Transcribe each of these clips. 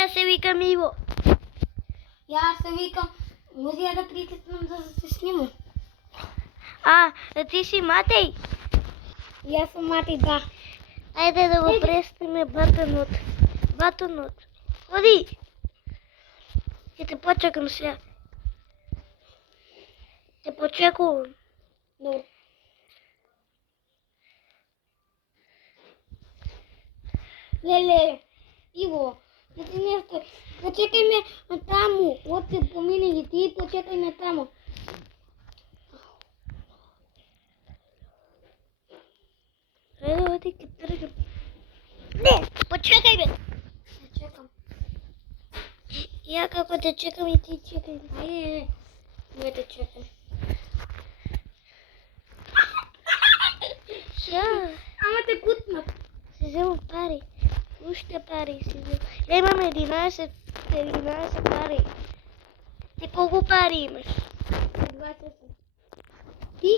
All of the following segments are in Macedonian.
Јас се викам Иво. Јас се викам, може ја да притиснам за да се снимам. Ти си Матеј? Јас сум Матеј, да. Ајде да го преснеме батонот. Ходи. Ќе те почекам сега. Те почекувам. Добро. Леле, Иво, да ти нешто. Почекај ме таму. Оти помини ги ти, почекај ме таму. Ајде, оди ке тргам. Не, почекај бе. Те чекам. Ја како те чекам и ти чекај. Ајде, не те чекам. Ша, Ама те кутнат. се земам пари. Уште пари си земам. Ја имам 11 пари. Ти колку пари имаш? 20. Ти?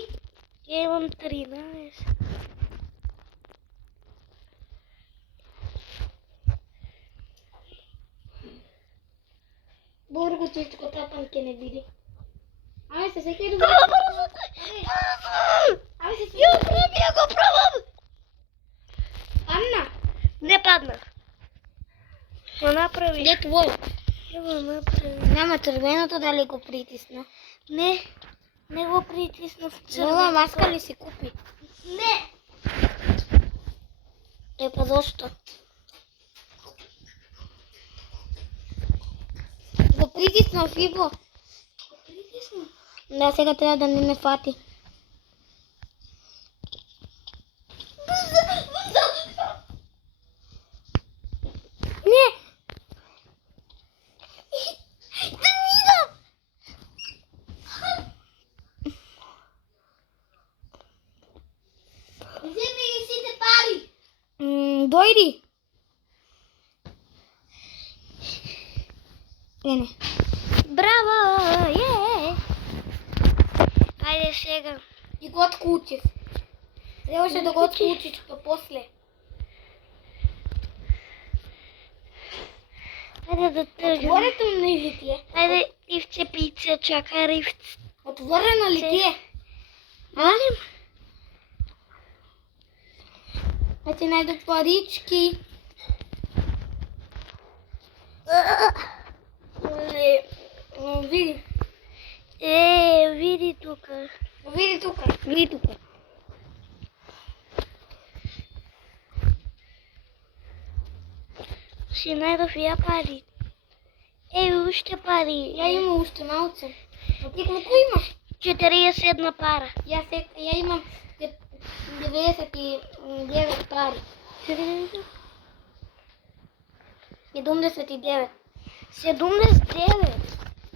Ја имам 13. Добро го чичко, тапан ке не биде. Аме се секај да Брзо! Аме се Ја го пробам! Анна. Не паднах. Го направи. Не твој. Ја го направи. Нема црвеното дали го притисна. Не го притиснав Нова маска ли си купи? Не! Па зошто? Го притиснав, Иво. Да, сега треба да не ме фати. Не! Да видам! Земи ги сите пари. Дојди. Не. Браво! Је! Ајде сега. И го откучив. Требаше да го откучиш па после. Ајде да тргам. Отворето ли ти е? Ајде, ривце, пица, чака, ривце. Отворено ли ти е? Молим? Да ти најдат парички. Види. Види тука. Види тука. Види тука. Си најдов ја пари. Уште пари. Ја имам уште малце. А ти колку имаш? 41 пара. Ја имам 99 пари. 79. 79.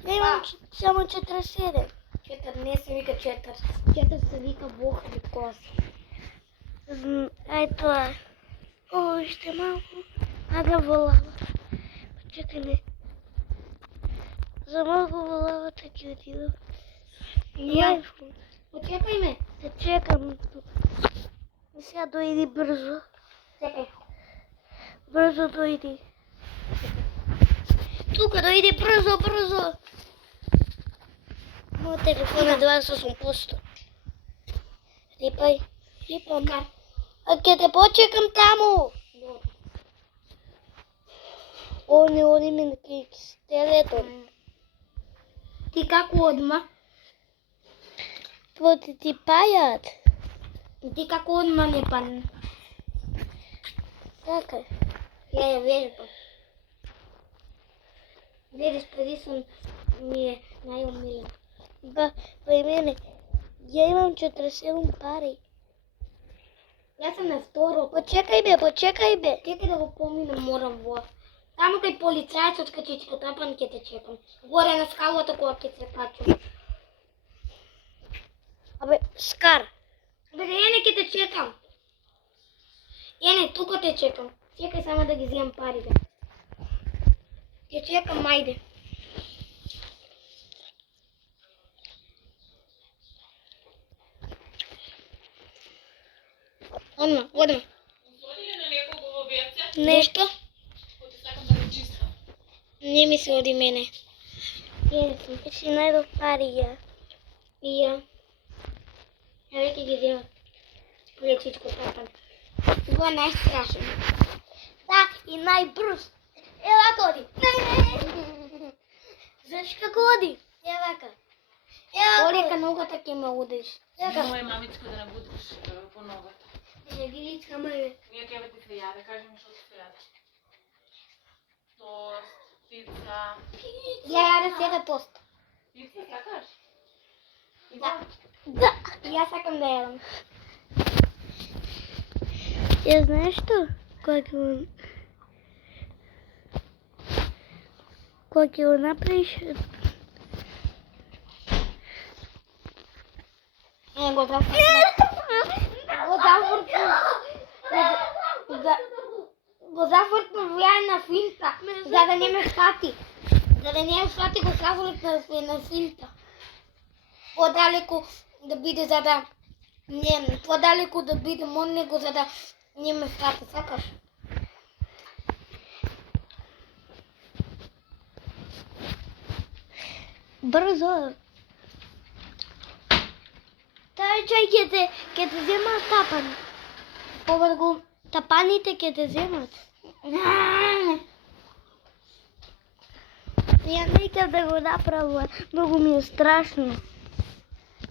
Ја имам само 47. Четир не се вика четир. Четир се вика Бог и коси. Ај тоа. Уште малку. Ага волава. Чекај ме. За малку волавата ќе отидам. Ја. Почекај ме. Те чекам тук. Сега дојди брзо. Чекај. Брзо дојди. Тука дојди брзо. Мојот телефон е 28%. Липај. Липам. А ќе те почекам таму. Они ми на телето. Ти како одма? Твоите ти пајат. Ти како одма не падна? Така. Ја вежбам. Видиш, преди сум ми е најомилен. Па и мене. Ја имам 47 пари. Јас сум на второ. Почекај бе. Чекај да го поминам, морам во. Таму кај полицајецот качичко тапан ќе те чекам. Горе на скалата кога ќе се качам. Абе, Скар. Бе, ене ќе те чекам. Ене, тука те чекам. Чекај само да ги земам парите. Ќе чекам, ајде. Одма. Нешто? Не ми се оди мене. Си најдов пари ја. И ја. Ја веќе ги вземат. Според всичко тапан. Това е најстрашно. Да, и најбрз. Вака оди. Знаеш како оди? Вака. Полека ногата ќе ме удариш. Немој мамичко да не будиш по ногата. Ја ги лицка маје. Ние ќе ти се јаде, кажи ми што се јаде. Тост, пица. Ја јадам сега тост. Пица сакаш? Да. И јас сакам да јадам. Ја знаеш што? Кога ќе го направиш, Го зафртнав. Го зафртнав ја на финта, за да не ме фати. За да не ме фати го зафртнав на финта. Подалеку да биде за да не, подалеку да биде од него за да не ме фати, сакаш? брзо. Тај чај ќе те земат тапан. Повргу тапаните ќе те земат. Ја некам да го направам, многу ми е страшно.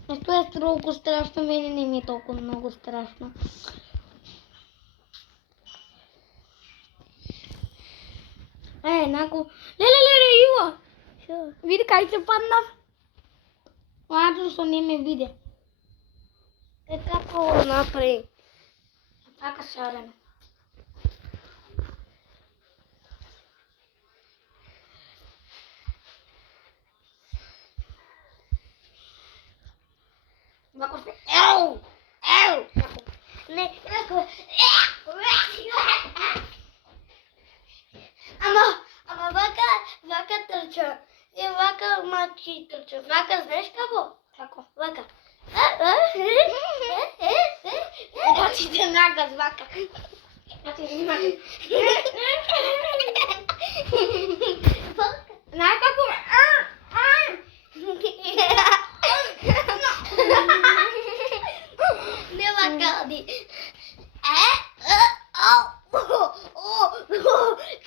Тоа е толку страшно, мене не ми е толку многу страшно. Наку... Леле, Иво! Шо? Види кај се паднав. Мато што не ме виде. Како го направи? Така шарено. Вако се... Еу! Не, како... Ама вака трча. И вака мачи трча. Вака знаеш како? Како? Вака. Значи те нагаз вака. Знаеш како? Не вака оди.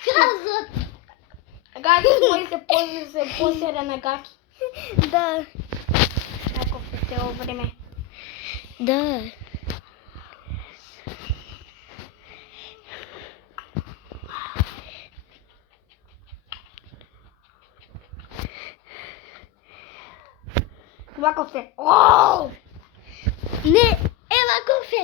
Казот. Гаки мој се посера на гаки. Да. Како по цело време. Да. Вако се. Оу! Не, вако се.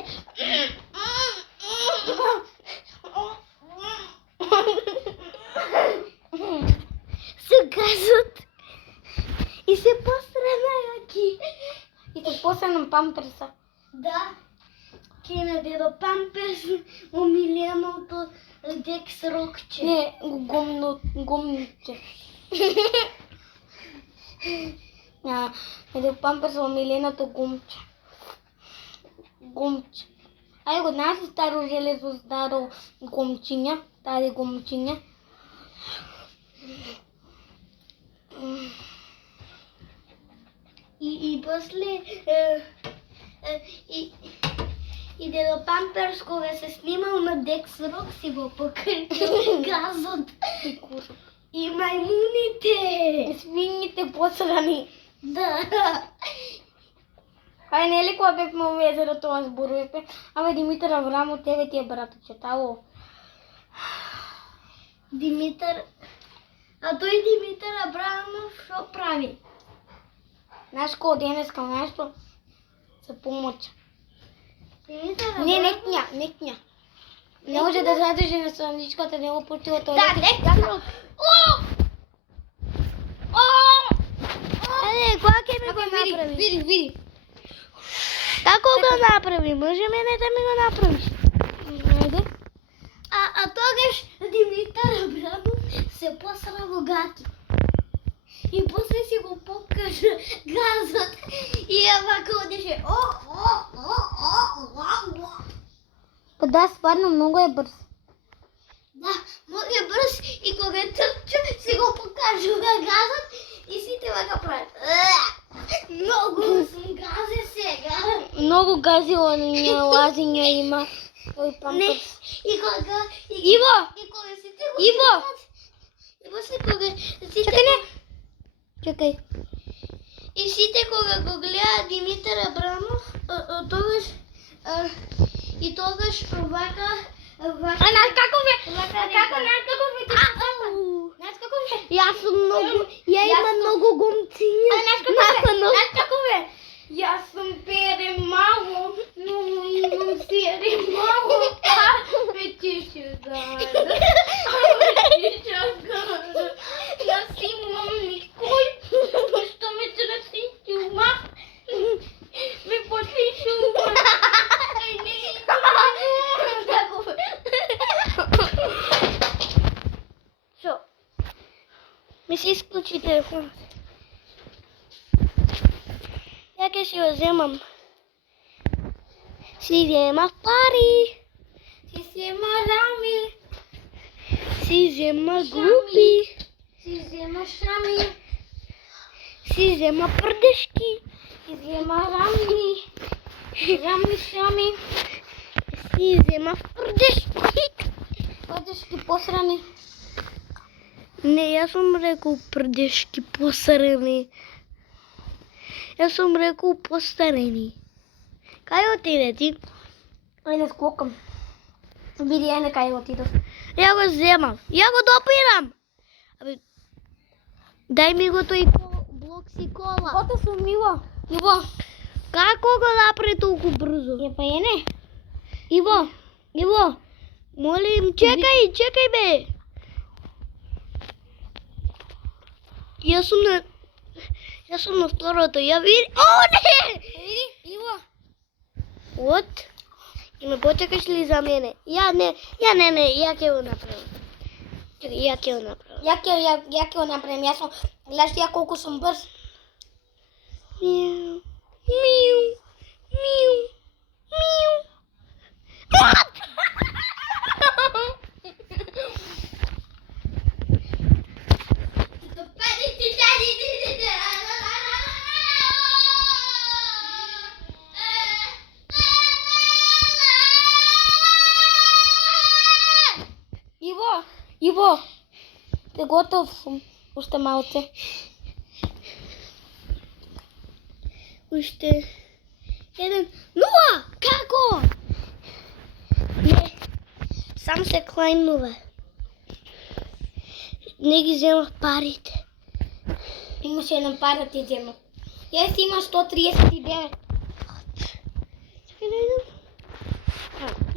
Се газот. И се посрана јаки. И се посрана памперса. Да. Ке на дедо памперс омиленото Декс рокче. Не, гумниче. Дедо памперс омиленото гумче. Гумче. Ај го знаеш старо железо старо гумчиња, тари гумчиња. И после и дедо Памперс кога се снимал на Декс Рок си го покрил газот. И мајмуните. Свињите посрани. Да. Ај нели кога бевме во езеро тоа зборувавме, абе Димитар Аврамов тебе ти е братче, таво. Димитар. А тој Димитар Аврамов што прави? Знаеш кој денеска нешто? За помоќ. Димитар Не, Аврамов? не кња. Не може да задржи на страничката, не го пуштила тоа. Да, Декс Рок. Ајде, кога ќе ми го направиш? Види. Како го направи? Може мене да ми го направиш? Ајде. А тогаш Димитар Аврамов се посра во гаки. И после си го покажа газот. И вака одеше. Па да, стварно многу е брз. Да, многу е брз. И кога трча, си го газило на лазење има. Тој Не, памперс. и кога... Иво! И кога сите го Иво! гледат, и после кога сите... Чекај, не. Чекај. И сите кога го гледаат Димитар Абрамов, тогаш... И тогаш вака... Знаеш како ве? Знаеш како ве? Знаеш како ве? Јас сум многу... Ја Јас имам сум- многу гомциња. Знаеш како ве? Знаеш како ве? Јас сум пере мало, но имам сере мало. Петише гада. Јас имам никој. Што ме траси тюма? Ме пошли тюма. Шо? Ми се исклучи телефонот. Ја ќе си го земам. Си земав пари. Си сема рами. Си зема глупи. Си сема шами. Си зема прдешки. Си сема рами. Рами шами. Си зема прдешки. Подешки посрани. Не, јас сум рекол прдешки посрани. Јас сум рекол постарени. Кај отиде ти? Ајде скокам. Види ајде кај отидов. Ја го земав. Ја го допирам. Абе, дај ми го тој блок си кола. Кота сум Иво. Иво. Како го направи толку брзо? Ја па е не. Иво, Иво, молим, чекај бе. Јас сум на второто, ја види. О, не! Види, Иво. What? И ме почекаш ли за мене? Ја не, ја ќе го направам. Чекај, ја ќе го направам. Ја ќе го направим. Јас сум, гледаш ти ја колку сум брз. Миу, миу, миу, миу. What? Иво. Те готов сум. Уште малце. Уште еден. Нула! Како? Не. Сам се клајнува. Не ги земав парите. Имаше еден пар да ти земам. Јас имам 139. Чекај да видам.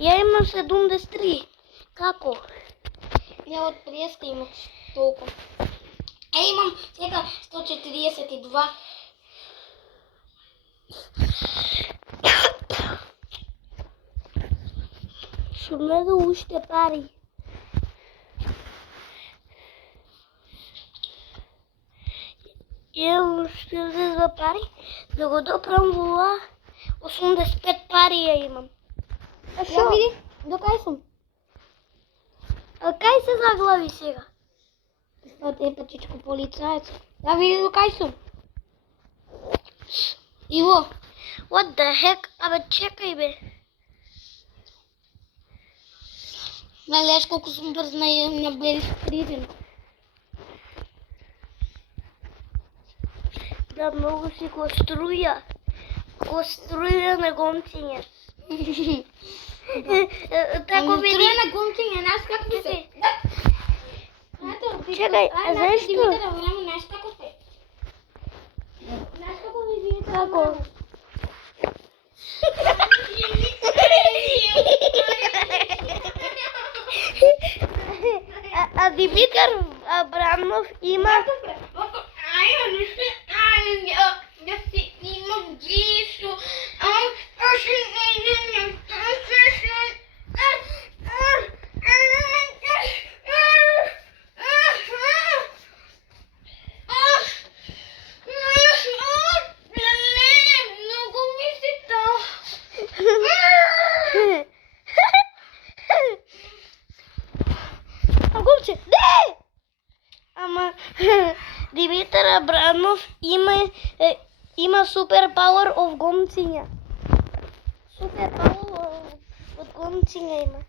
Ја имам 73. Како? Ја од преска имам толку. Имам сега 142. Сум гледал уште пари. Имам уште 2 пари. Да го допрам вола. 85 пари ја имам. А Ја види, до кај сум? А кај се заглави сега? Од е патичко полицаец. Ја види до кај сум? Иво, What the heck? Абе, чекај бе. гледаш колку сум брз на Бери Стритен. Да, многу си го струја. Го струја на гомциња. Тако Ами, види. струја на гумчиња, знаеш како се? Чекај, а знаеш што? Димитар Аврамов, знаеш како се? Знаеш како ви Димитар Аврамов? А Димитар Абрамов има... Гумче, не! Ама Димитар Абрамов има супер пауер of гомциња. Супер, пало од концинга има.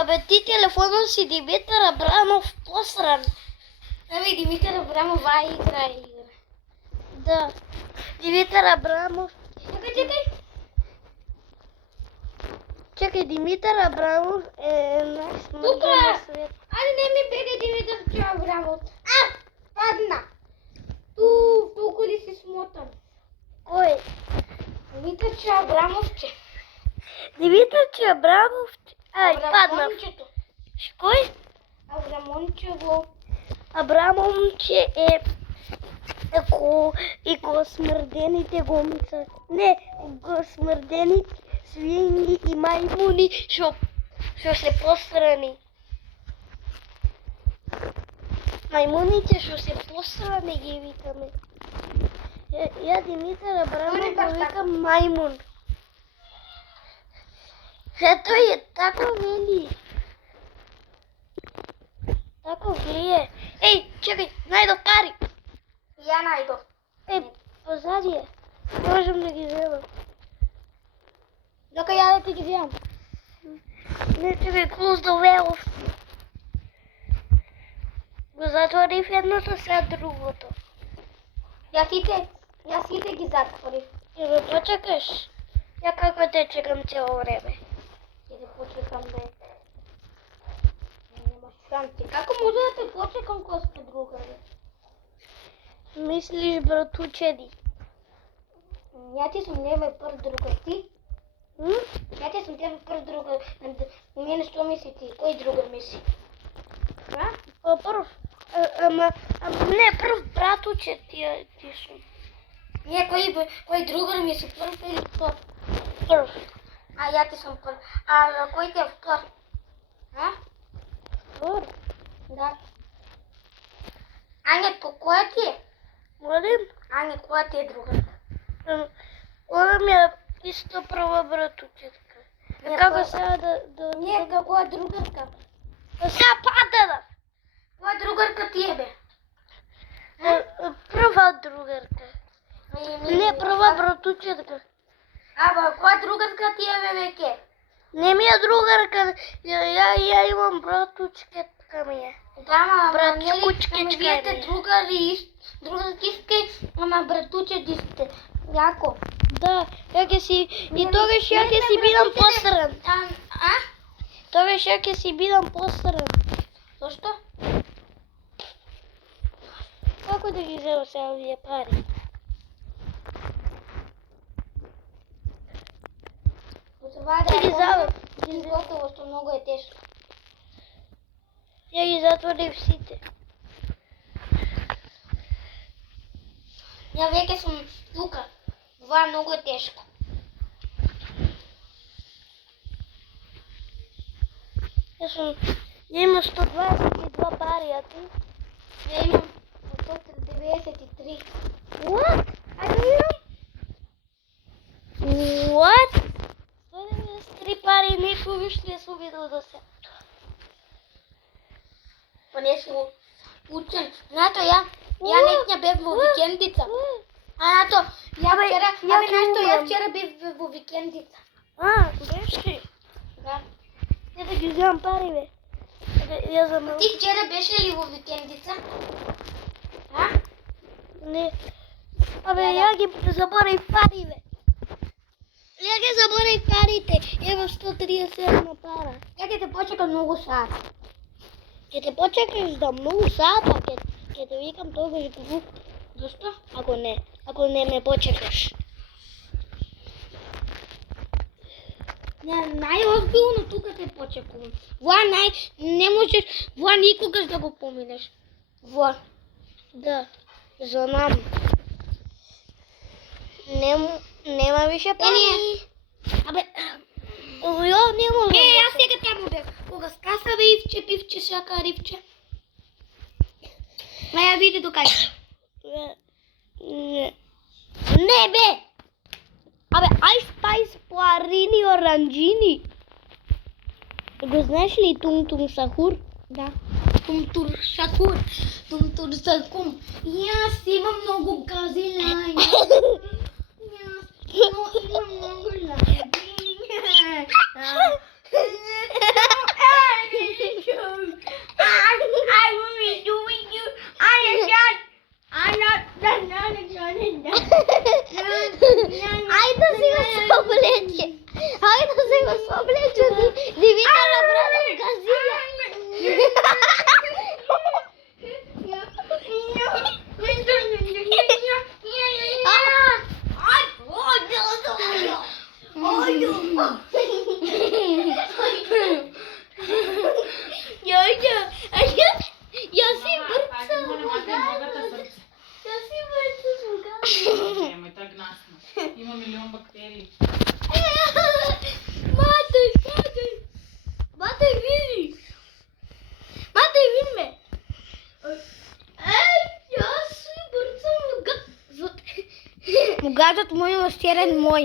Абе, ти телефонот си Димитар Абрамов посран. Абе, Димитар Абрамов игра. Да. Димитар Абрамов. Чекай, Димитар Абрамов е најсмртен на свет. Ајде, не ми беде Димитар Абрамов. Падна. Туку ли си смотан? Кој? Димитар Абрамовче. Димитар Абрамов. Ај, падна. Абрамончето. Кој? Абрамончево. Абрамовче е го смрдените гомица. Не, го смрдените свињи и мајмуни што се посрани. Мајмуните што се посрани ги викаме. Ја Димитар Абрамов го викам мајмун. Ето е тако вели. Тако влие. Еј, чекај, најдов пари. Ја најдов. Позади е. Можем да ги вземам. Дока ја да ти ги вземам. Не, чекај, close the valve. Го затворив едното, сега другото. Ја сите ги затворив. Ќе ме почекаш? Ја како те чекам цело време. Ќе да почекам да немаш шанси. Како може да те почекам кога сте другари? Мислиш, братучеди? Ја ти сум тебе прв другар, ти? Ја ти сум тебе прв другар. На мене што мисли ти? Кој другар мисли? Прв. Ама не, прв братуче ти сум. Не, кој другар мисли? Прв или втор? Прв. А ја ти сум прв. А кој ти е втор? Втор? Да. Ане, која ти е? Молим? Ане, која ти е другарка? Она ми е исто прва братучетка. Како сега да... Не, која другарка? Сега падала! Која другарка ти е, бе? Прва другарка. Не, прва братучетка. Која другарка ти е, бе, веќе? Не ми е другарка, ја имам братучкетка ми е. Да, Братчкучкичка вие сте ми е. другарки сте, ама братучети сте. Јако. Да, ја ќе си... И тогаш ја ќе си бидам посран. Тогаш ја ќе си бидам посран. Зошто? Како да ги взема сега овие пари? Ќе ги заврам. Готово, што многу е тешко. Ја ги затворив сите. Ја веќе сум тука. Това многу е тешко. Ја имам 122 пари, а ти? Ја имам 193. What? А ти имам? What? 193 пари никој виште не сум видел до сега. Па не си учен. Нато, ја некња бев во викендица. Нато, ја вчера бев во викендица. Беше ли? Да. Ја да ги вземам пари, бе. Ја за малку. Ти вчера беше ли во викендица? Не. Абе, ја ги заборав пари, бе. Ја ги заборав парите. Ево 131 пара. Ја ќе те почекам многу саат. Ќе те почекаш да многу сата, ќе те викам тогаш глуп. Зошто? Ако не ме почекаш. Најозбилно тука те почекувам. Не можеш, никогаш да го поминеш. Да, знам. Нема више пари. Абе, Ја не можам. јас сега таму бев. Кога скаса бе ивче, пивче, шака, ривче. Ја види до кај. Не, бе. Абе, Ice Spice Poarini Oranžini. Го знаеш ли Тум Тум Сахур? Да. тумтур шакур, тумтур сакум. Јас имам многу газина. Јас имам многу газина. I will be doing you. Ајде си го соблече. Ајде си го соблече. Дивите набрали газија. Јас си Пази, моля, мате богата срце. Немој так гнасно. Има милион бактерии. Матеј, види. Матеј, види ме. Јас си брцам во газот. Газот мој е стерен мој.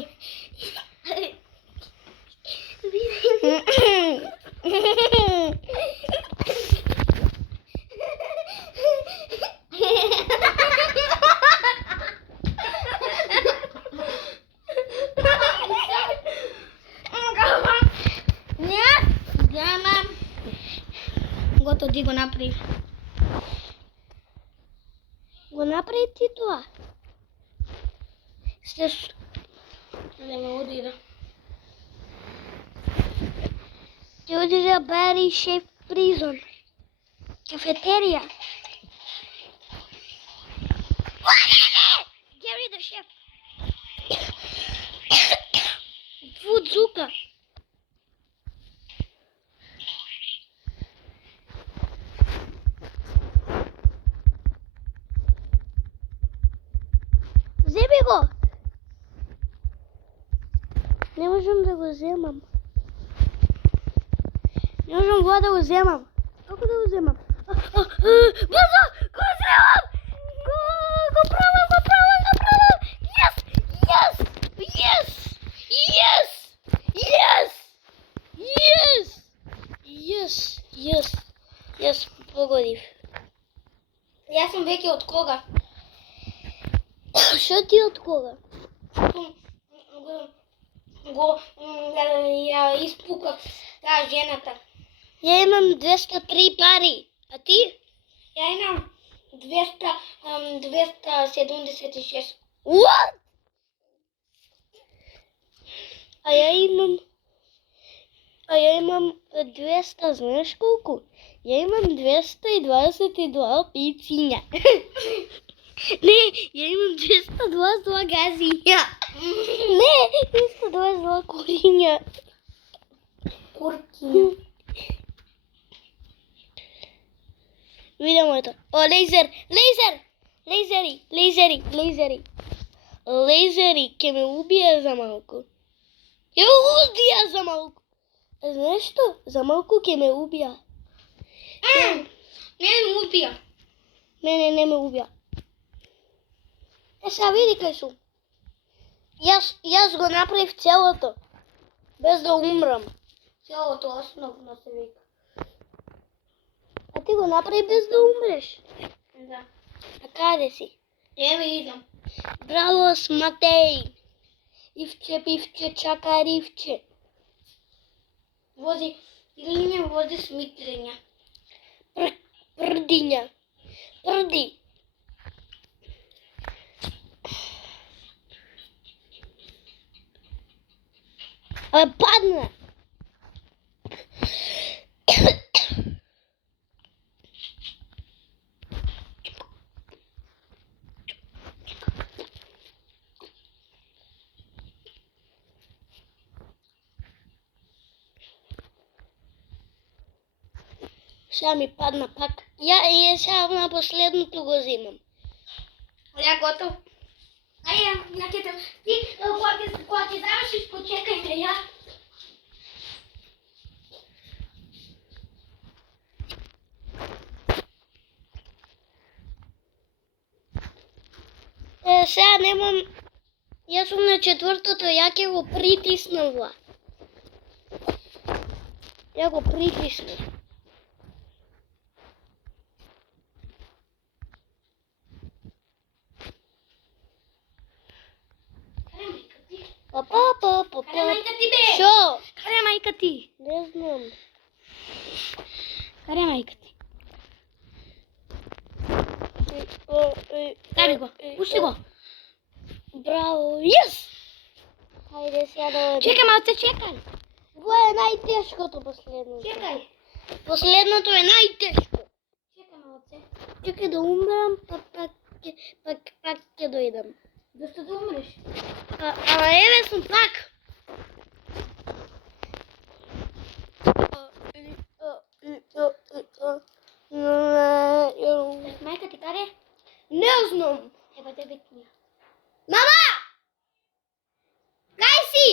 Гото ти го направи. Го направи ти тоа. Слеш. Не ме удира. Ти одиде Бари Шеф Призон. Кафетерија. Гери да шеф. Фудзука. Земи го. Не можам да го земам. Не можам го да го земам. Како да го земам? Бързо! Го земам! Го правам! Yes! Yes! Yes! Yes! Yes! Yes! Yes! Yes! Yes! Погодив. Јас сум веќе од кога? Шо ти од кога? Ја испукав таа жената. Ја имам 203 пари. А ти? Ја имам 276. What? А ја имам 200, знаеш колку? Ја имам 222 пициња. Не, ја имам 222 газиња. Не, 222 кориња. Курки. Видам ето. О, лейзер, лейзер! Лейзери, ќе ме убија за малку. Ќе ме убија за малку. Знаеш што? За малку ќе ме убија. Не ме убија. Мене не ме убија. Сега види кај сум. Јас го направив целото. Без да умрам. Целото основно се вика. А ти го направи без да умреш. Да. А каде си? Еве идам. Браво, Сматеј! Ивче, пивче, чакаривче. Вози линија, вози смитрења. Прдиња. Прди. А падна. Сега ми падна пак. Ја сега на последното го земам. Ја готов. Ајде, ја ќе те... Ти, кога ќе завршиш, почекај ме, ја. Сега немам... Јас сум на четвртото, ја ќе го притиснам ва. Ја го притиснам. Каде мајка ти бе? Шо? Каде е мајка ти? Не знам. Каде е мајка ти? Стави го. Пушти го. Браво. Јес! Хајде сега да одим. Чекај малце, чекај. Во е најтешкото последното. Чекај. Последното е најтешко. Чекај малце. Чекај да умрам, пак ќе дојдам. Зашто да умреш? Ама еве сум пак. Мајка ти каде? Не знам. Ева тебе книја. Мама! Кај си?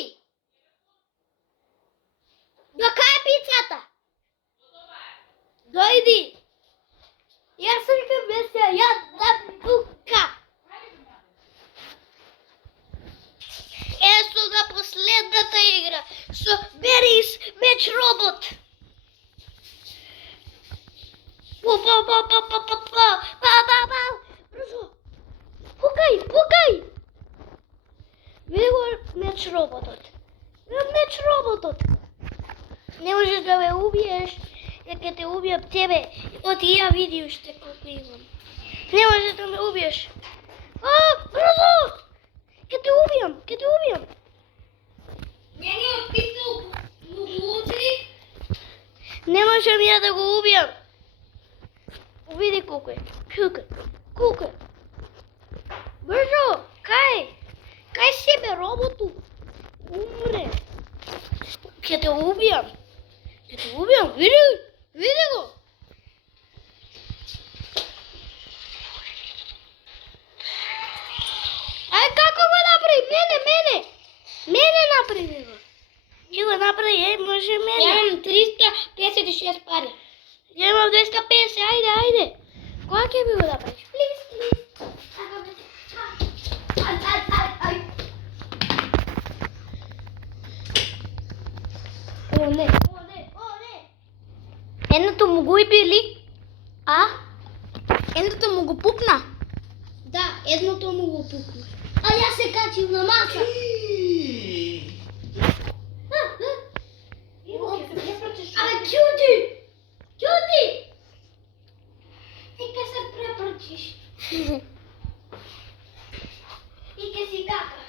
До кај е пицата? Дојди. Јас сум ке без ја јадам тука. Ето да последната игра со Берис меч робот. Брзо. Пукај. Види го меч роботот. Меч роботот. Не можеш да ме убиеш, ја ќе те убијам тебе. Оти ја види уште колку имам. Не можеш да ме убиеш. Брзо! Ќе те убијам. Не отписал многу утри. Не можам ја да го убијам. Види колку е. Колку е. Брзо, кај себе роботу? Умре. Ќе те убијам. Види го. Ај како го направи? Мене направи го. Ќе го направи, може мене. Јамам 356 пари. Ја имам 250, ајде. Кога ќе би го направиш? Плиз. Ај. О, не. Едното му го били? Едното му го пукна. Да, едното му го пукна. А јас се качив на маса. Ќути! Ти ке се препрчиш. И ке си какаш.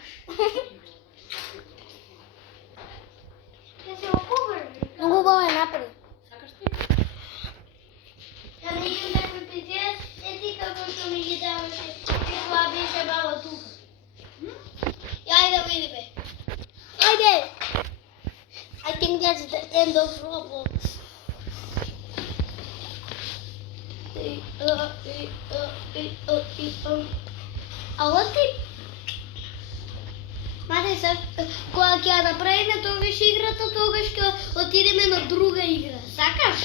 Ке се оповрни. Многу убаво е направи. Сакаш ти? Да не идем да препитиеш, ти како што ми ги даваше. Това беше баба тука. Ајде да види бе. Ајде! I think that's the end of Roblox. Ала ти? Мате се, кога ќе ја направиме тогаш играта, тогаш ќе отидеме на друга игра. Сакаш?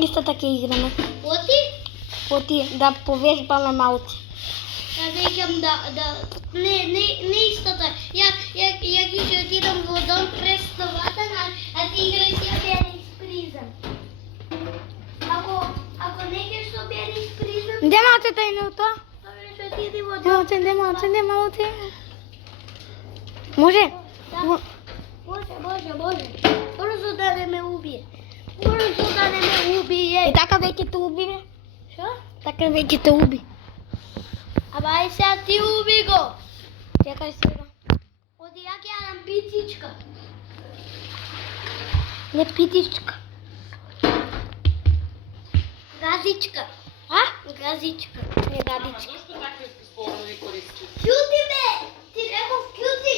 Исто така играме. Оти? Поти да повежбаме малце. Ја викам не истата. Ја ќе отидам во дом през стовата, а ти играј си ја Берис Призен. Ако не ќе со Берис Призен, Де малце тајното? тоа ќе отиди во дом. Малце. Може? Да. Може. Брзо да не ме убие. И така веќе те убиве? Шо? Така веќе те уби. Аба ај сега ти уби го. Чекај сега. Оди ја ќе јадам пицичка. Не питичка. Газичка. Газичка. Не гадичка. Зашто такви зборови користиш? Кјути бе! Ти реков кјути.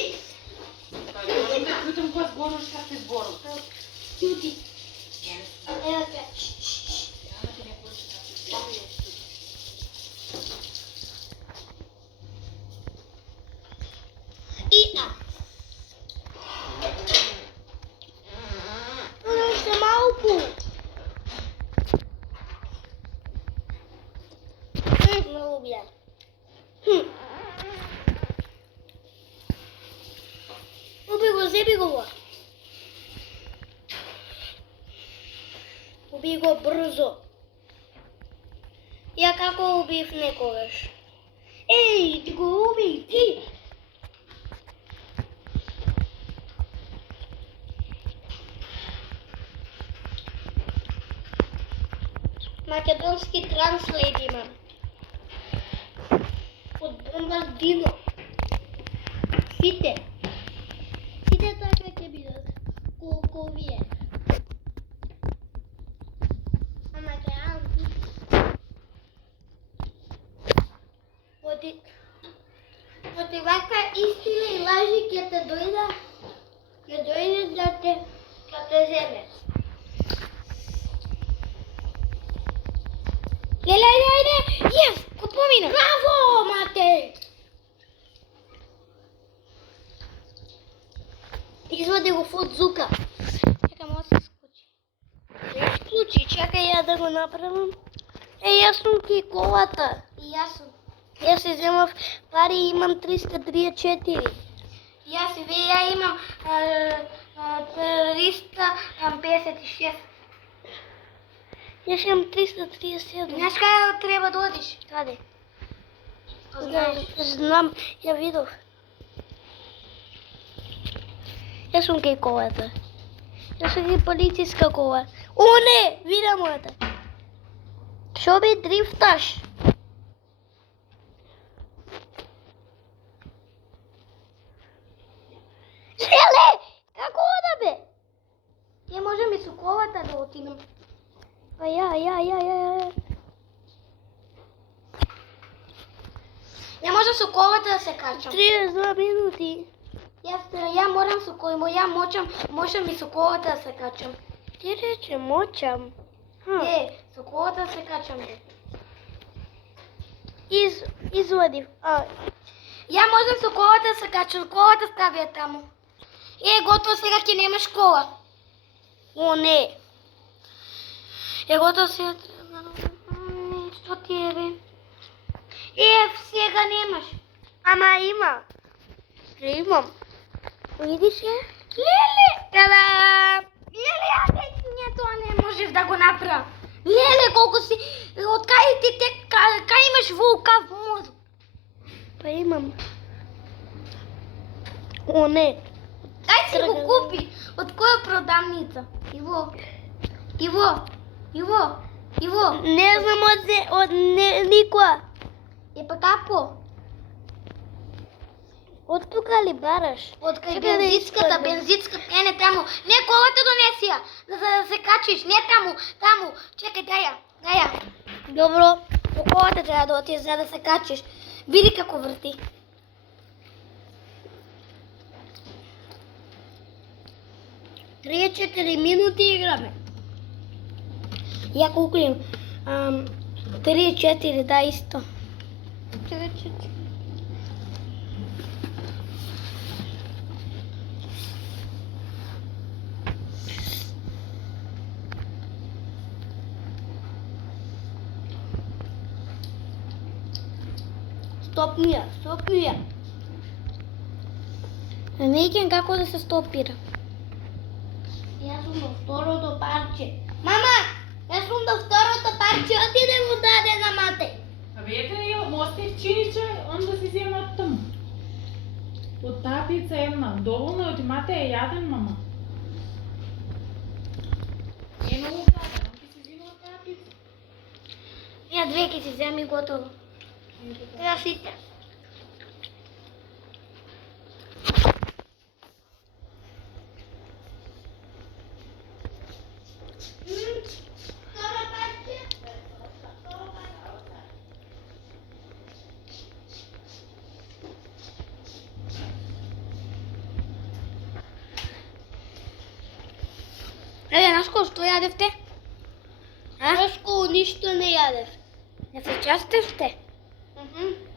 Можам да чутам кога зборуваш какви зборови. Кјути. Ева ке. Јана ти не кажеш какви зборови. И уште малку. Ме убија. Уби го, зеби го. Уби го брзо. Ја како убив некогаш. Еј, ти го уби, ти. Македонски транслейт имам. Од Бомбардино. Сите така ќе бидат. Колку вие. Ама ќе Оти вака истина и лажи ќе те дојде да те земе. Леле, јес, ко помина. Браво, Матеј! Извади го од зука. Чекам, ово се скучи. Не исклучи, чакај ја да го направам. Јас сум ки колата. И јас сум. Јас си земав пари и имам 334. Јас и ја имам 356. Јас имам 337. Знаеш каде треба да одиш? Каде? Знаеш. Знам, ја видов. Јас сум кај колата. Јас сум кај полициска кола. О, не! Вида мојата. Шо би дрифташ? Леле! Како ода бе? Ја можем и со колата да отидем. Па ја. Ја можам со колата да се качам. 32 минути. Ја морам со кој, ја можам и со колата да се качам. Ти рече моќам. Со колата да се качам. Извадив. Ја можам со колата да се качам, колата ставија таму. Готово сега ќе немаш кола. О, не. Готово сега. Што ти е, бе? Сега немаш. Ама има. Имам. Видиш ја? Леле! Леле, не, тоа не можеш да го направам. Леле, колку си... Од кај ти кај имаш вулкав мозок? Па имам. О, не. Кај си го купи? Од која продавница? Иво. Не знам од никоја. Па како? Од тука ли бараш? Од кај Чекај да бензинската, не таму. Не, колата донеси ја, за да се качиш, не таму. Чекај, дај ја. Добро. По колата треба да отидеш за да се качиш. Види како врти. Три 4 минути играме. Ја кукулим. 3-4, да, исто. Стопни ја. Не икем како да се стопира. Јас сум на второто парче. Мама, јас сум на второто парче, отиде му даде на Матеј. Вете ли мостив чиниче, онда си зема од таму. Од таа пица една, доволно е, отимате е јаден, мама. Е многу гладен, он ти си зема од таа пица. Ја две ке си земи готово. Треба сите. Нашко, што јадевте? Нашко ништо не јадев. Не се частевте?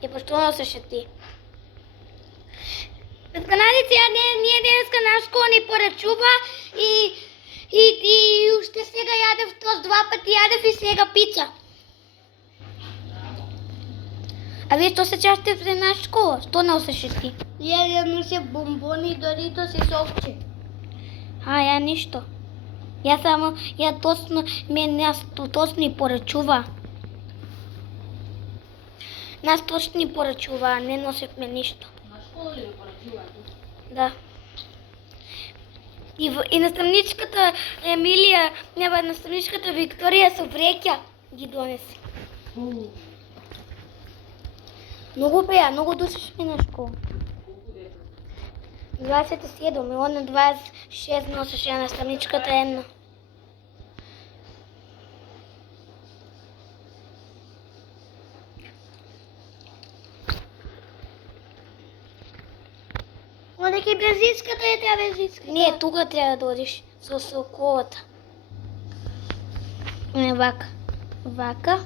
И пошто носеше ти? Канадици, ние денеска Нашко ни порачува и уште сега јадев тоа, 2 пати јадев и сега пица. А вие што се частевте Нашко? Што носеше ти? Ја носе бомбони, Доритос и сокче. Ја ништо. Ја тосно ни порачува. Нас точно ни порачува, не носевме ништо. На школа ли го порачуваат? Да. И наставничката Емилија, на наставничката Викторија се вреќа. ги донесе. Многу беа, многу души шли на школа. 27 и он 26 носеше ја наставничката една. Оде ке бензинската е таа бензинската. Не, тука треба да одиш со колата. Не, вака. Вака.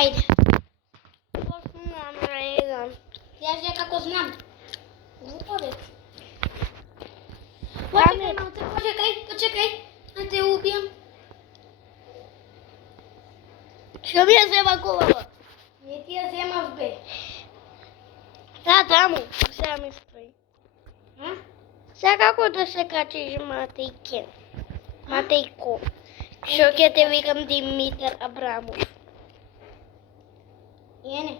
Ајде. Јас ја како знам. Глуповец. Почекај, малце, почекај. Да те убијам. Што ми ја зема колава? Не ти ја земав, бе. Да, таму, сега ми стои. А? Сега како да се качиш Матејке? Матејко. Што ќе те викам Димитар Абрамов? Јене.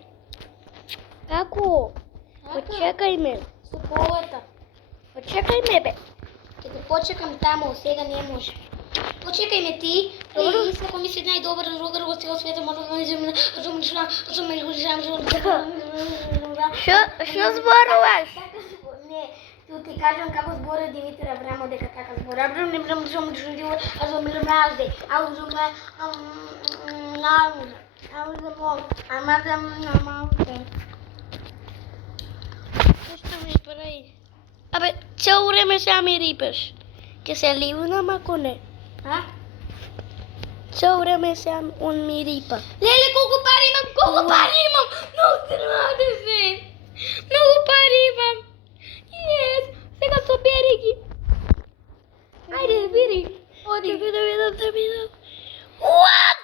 Како? Почекај ме. Со колата. Почекај ме, бе. Ќе те почекам таму, сега не може. Почекај ме ти, и ако ми си најдобар другар во цело света, може да Што зборуваш? Не, ту ти кажам како зборува Димитар Абрамов дека така зборува. Што ми прави? Абе, цело време сега ми рипеш. Ке се ливнам ако не. А? Цело време сега он ми рипа. Леле, колку пари имам? Колку пари имам? Многу се. Многу пари имам. Yes, сега собери ги. Ајде, бири. Оди. Да видам. What?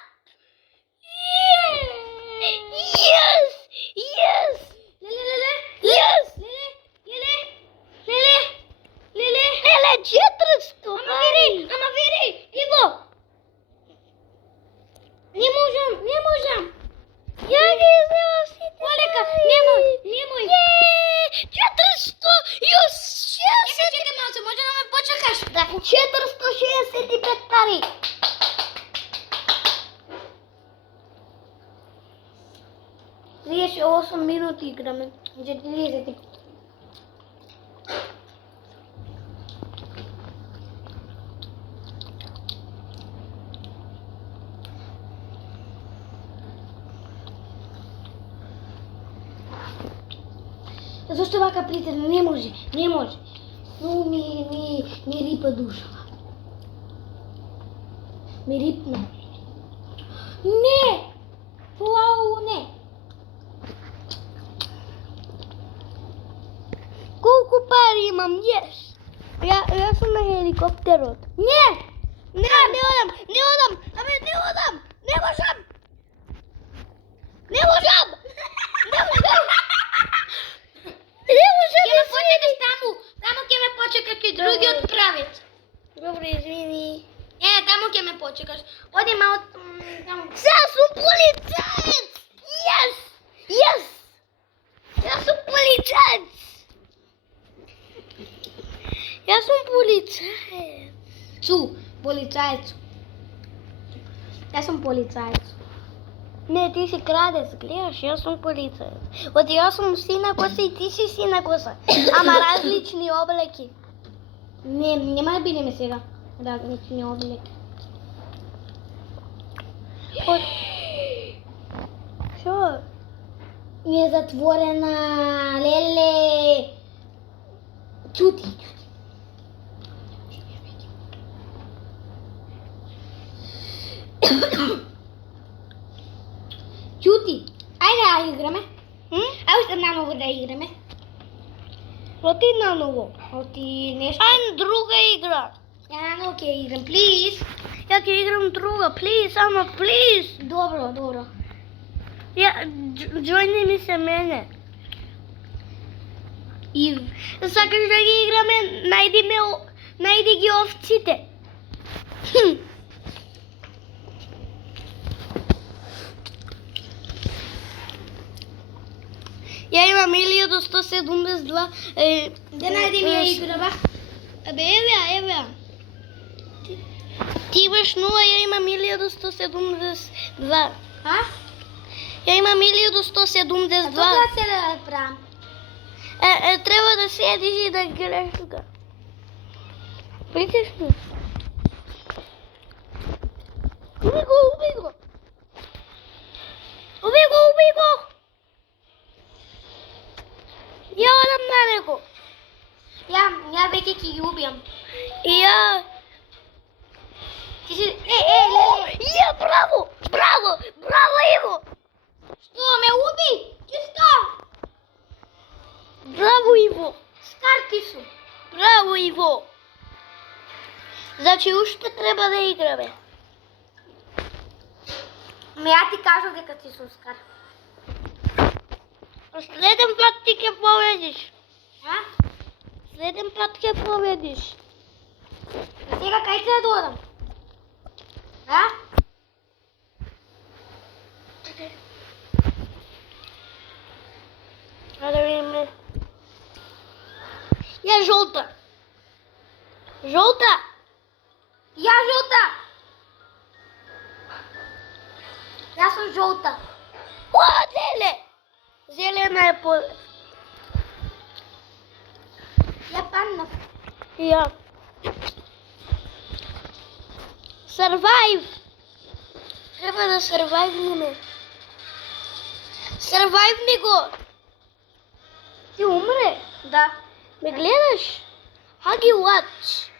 Yes! Леле. Yes! Леле, 400! Ама бири, иго. Не можам. Ја ги излева сите. Олека, немој. 400! Јас 60! Чекај малце, може да ме почекаш? Да, 465 пари. Вие 8 минути играме. 40. Зошто вака притезна? Не може. Но ми рипа душава. Ми рипна. Не! Вау, не! Колку пари имам? Јас сум на хеликоптерот. Не! Не одам. Абе, не одам. Не можам. Не можам Ќе ме почекаш таму. Таму ќе ме почекаш и другиот правец. Добре, извини. Таму ќе ме почекаш. Оди мало таму. Сега сум полицаец. Јас сум полицаец. Јас сум полицаец. Полицаец. Јас сум полицаец. Не, ти си крадец, гледаш, јас сум полицаец. Оти јас сум сина коса и ти си сина коса. Ама различни облеки. Не, нема да бидеме сега. Различни облеки. Шо? Ми е затворена, леле. Чути. Чути. Ајде да играме. Ајде наново да играме. Оти наново. Оти нешто. Ајде друга игра. Ја наново ќе играм, плиз. Ја ќе играм друга, плиз, ама плиз. Добро. Ја, джојни ми се мене. И Сакаш да ги играме, најди ги овците. Ја имам 1172. Да најдем ја игра, ба. Абе, еве. Ти имаш 0, ја имам 1172. А? Ја имам А 1172. тоа се да правам. Треба да седиш и да гледаш тука. Притисни. Уби го. Ја одам на него. Ја веќе ќе ги убијам. И ја... Ти си... леле. Ја, браво, Иво. Што ме уби? Чисто. Браво, Иво. Старти су. Браво, Иво. Значи, уште треба да играме. Ја ти кажав дека ти сум скар. Следен пат ти ќе победиш. А? Следен пат ќе победиш. Сега кај ќе да одам? А? Да видиме. Ја жолта. Ја жолта. Јас сум жолта. О, зелена е по... Ја паднав. Ја. Survive. Треба да survive-ниме. Survive-ни го. Ти умре. Да. Ме гледаш? Хаги watch.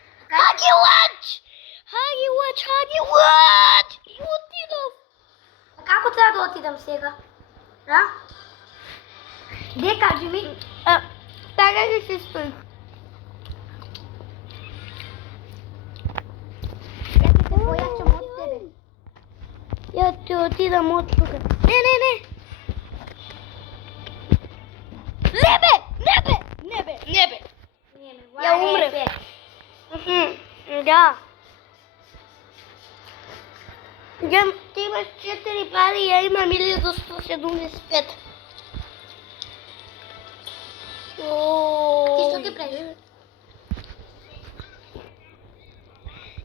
И отидов. А како треба да отидам сега? А? Де кажи ми? Така ќе се стои. Ја ќе се појачам од тебе. Ја ќе отидам од тука. Не. Не бе. Ја умрев. Да. Ти имаш 4 пари, ја имам 1175. Ти што ќе правиш?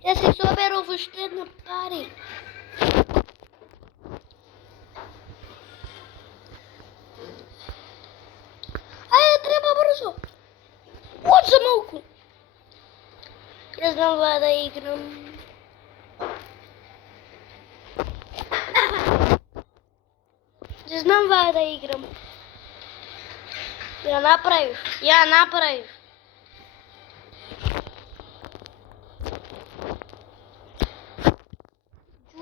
Јас си соберов уште една пари. Ајде, треба брзо. Од за малку. Јас знам ова да играм. Ја направив.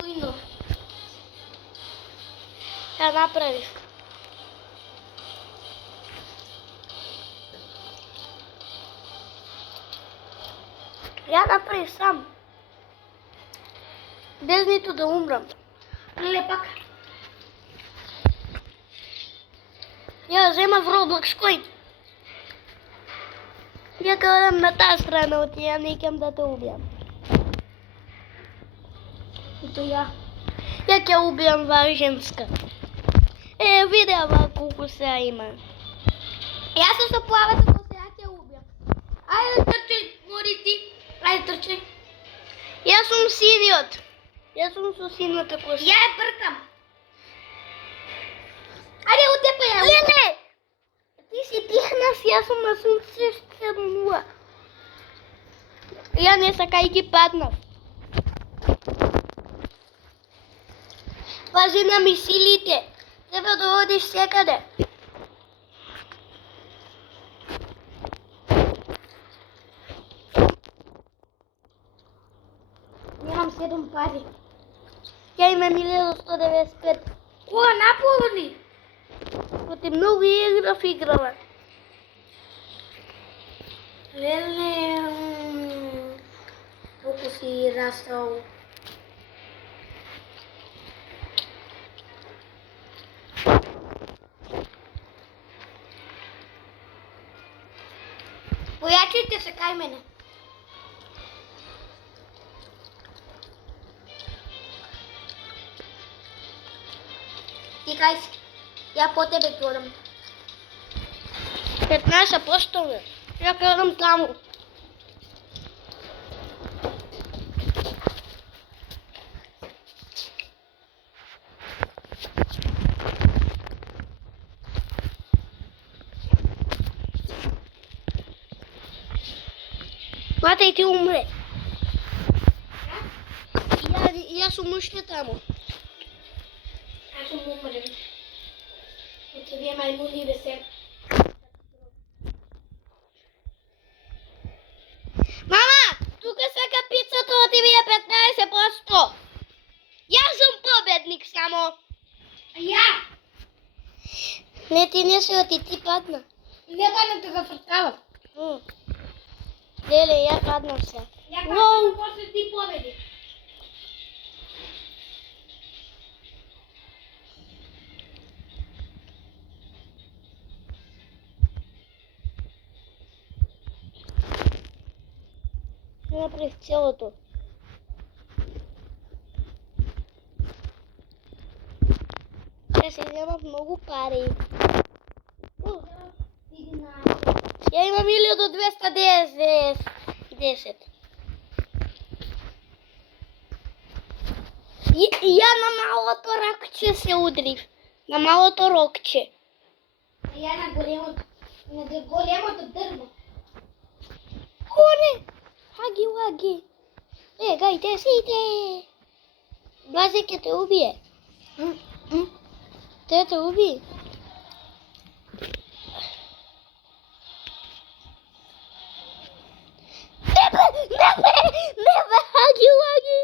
Ujno. Ја направив. Ја направив сам. Без ниту да умрам. Леле пак. Ја земав Roblox кој. Ја ќе одам на таа страна, оти ја неќам да те убијам. Ито ја. Ја ќе убијам ваа женска. Видеа ваа колку се има. Јас сум со плавата кој сега ќе убијам. Ајде трчај, мори ти. Ајде трчај. Јас сум синиот. Јас сум со сината коса. Ја ја бркам. Ајде утепа ја. Леле! Ти си тихнав, јас сум на 7-0. Ја не сакајќи паднав. Пази на мисилите. Треба да одиш секаде. Немам 7 пари. Ја имам 1195. Кога наполни? Оти многу играва. Леле. Колку си растал. Појачите се кај мене. Ти кај си? Ја по тебе ќе одам. 15%, бе. Ја гледам таму. Мата и ти умре. Јас сум уште таму. Аз сум умрен. От овие мајмуни да се... Мама, тука сака пицата од овие 15%. Јас сум победник само. Ја! Не, ти не си оти, ти падна. Не падна да го фркавам. Леле, ја паднав се. Ја Воу. падна, после ти победи. Не направих целото. Ја се земав многу пари. Ја имам 1210. Ја на малото ракче се удрив. На малото рокче. Ја на големото дрво. Коне! Хаги, лаги. Бегајте сите. Блазе ќе те убие. Те уби. Не бе, хаги, лаги.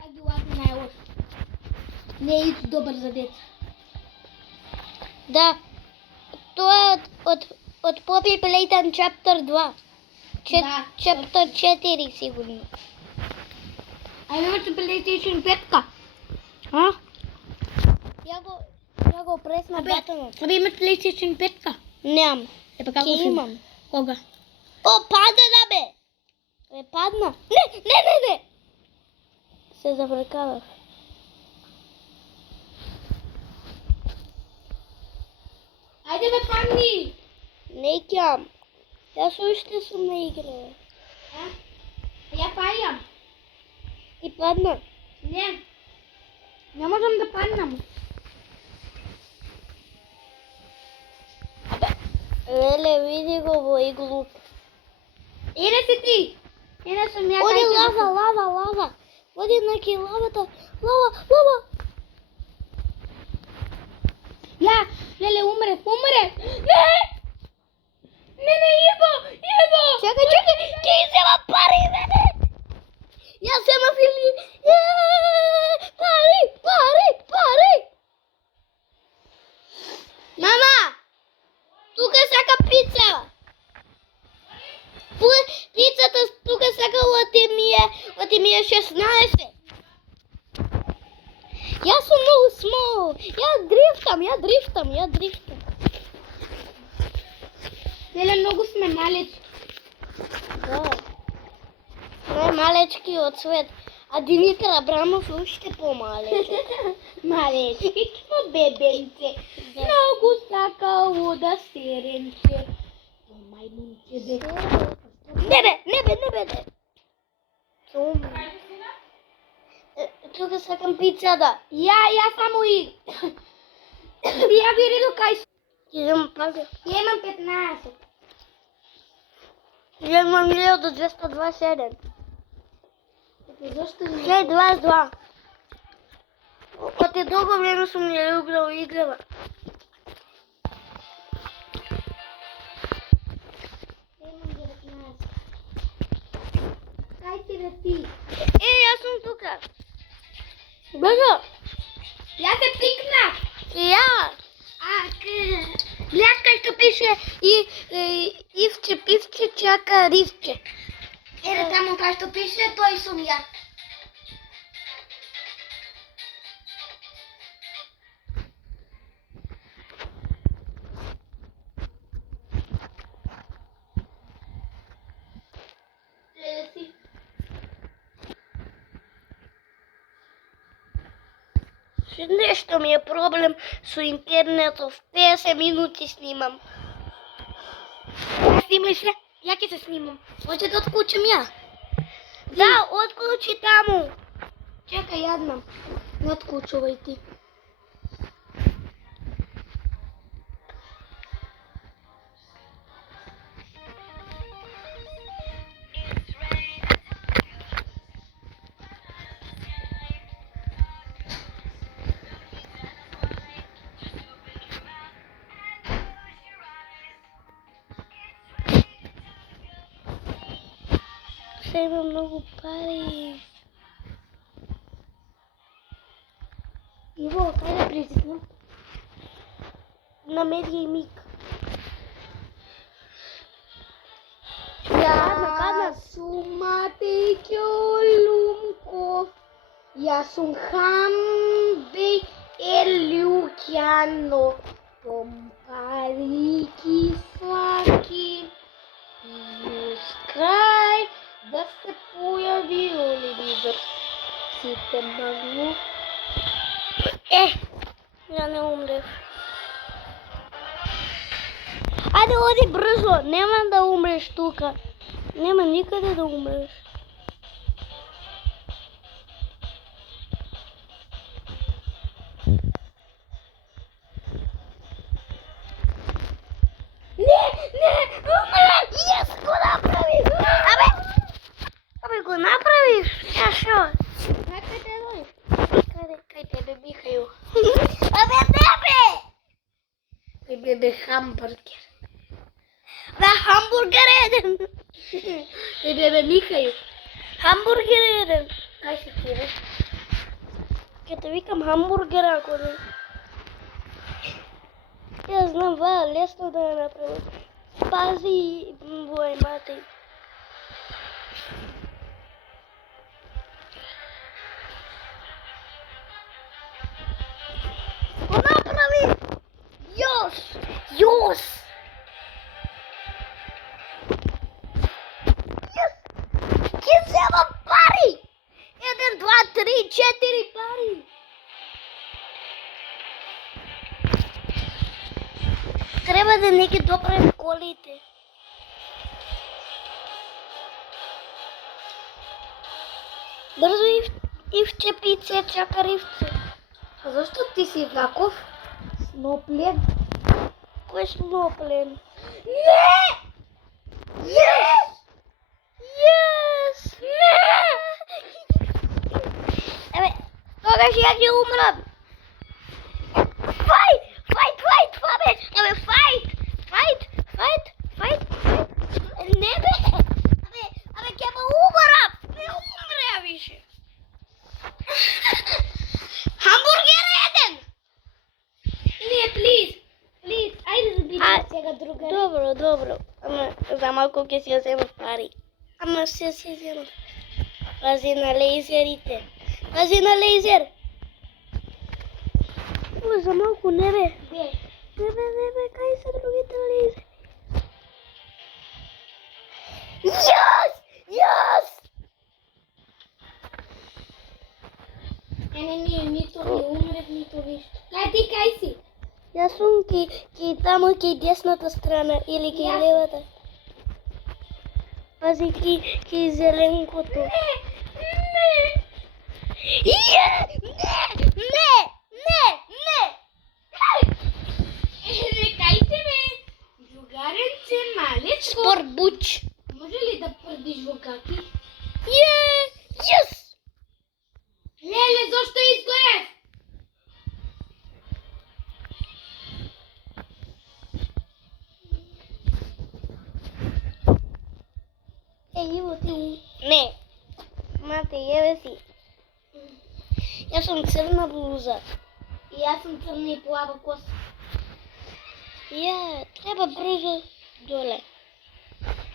Хаги лаги најлош. Не е добар за деца. Да. Тоа е од Poppy Playtime Chapter 2. Да. Chapter 4 сигурно. А имате PlayStation 5-ка? А? Ја го пресна батонот. Абе имате PlayStation 5-ка? Немам. Епа како Ќе си? имам. Кога? О, падна бе! Бе, падна. Не. Се завркавав. Ајде бе падни! Не ќам. Јас уште сум на игра. А? Ја пајам. И падна. Не. Не можам да паднам. Леле, види го во иглу. Еде си ти. Еде сум ја. Оди кај те. лава. Оди неки лавата. Лава. Ја, леле, умре. Не, јебо. Чекај, ќе изема пари, мене. Јас земав или... Пари. Мама, тука сака пица. Пицата тука сака оти ми е 16. Јас сум многу смол. Ја дрифтам. Леле, многу сме малечки. Да. Најмалечки од свет. А Димитар Абрамов е уште помалечки. Малечки, што бебенце. Многу сакало да серенче. Мајмунче бе. Не бе. Тука сакам пица да. Ја само и. Ја бири до кај. Идем пази. Ја имам 15. Ја имам 1227. Зошто не? 22. Оти долго време сум не любила играва. Имам 19. Кај ти бе ти? Јас сум тука. Бего. Ја се пикнав. Ја. Гледаш кај што пише Ивче, пивче, чака, ривче. Еде таму кај што пише, тој сум ја. Нешто ми е проблем со интернетов. 50 минути снимам. снимај се. Ја ќе се снимам. Може да отклучам ја. Да, отклучи таму. Чекај, јаднам. Не отклучувај ти. Ще има много пари. Иво, кај да притиснам? На медија и мик. Јас сум Матејко Лумков. Јас сум Хамбе Елјукјано. Помпарики сваки. Крај да се појави Оливер. Сите магу. Я не умрев. Ајде, оди брзо, нема да умреш тука. Нема никаде да умреш. Умре! Јес го направив! Абе го направив! Ја шо? Кај те дојдеш? Каде? Кај тебе, Михају? Абе, тебе! Кај бебе хамбургер. Бе, хамбургер еден! Кај бебе Михају. Хамбургер еден! Кај се ти бе? Ке те викам хамбургер ако не. Ја знам, ва, лесно да ја направам. Пази, вој, Матеј. Го направи! Јос! Јос! Јос! Ке земам пари! 1, 2, 3, 4 пари! Треба да не ги доправим колите. Брзо Ивче, чака Ривце. А зашто ти си ваков? Сноплен? Кој сноплен? Не! Јес! Јес! Абе, тогаш ја ќе умрам. Фајт! Абе, фајт! Не бе! Абе, ќе ме умрам! Не умреа више. Хамбургер еден! Не, плиз, ајде да бидеме сега другари. Добро. Ама за малку ќе си ја земам пари. Ама се си земам. Пази на лейзерите. Лейзер! О, за малку не бе. Де? Не бе, кај се другите лейзери? Јас! Не, нито не умрев, нито ништо. Кај си? Јас сум ки таму ки десната страна или ки Јас. левата. Пази ки зеленкото. Не! Кај си бе? Другаренце малечко. Спорт буч. Може ли да прдиш во каки? Јес! Леле, зошто изгорев? Иво ти. Не. Мате, еве си. Јас сум црна блуза. И јас сум црна и плава коса. Треба брзо доле.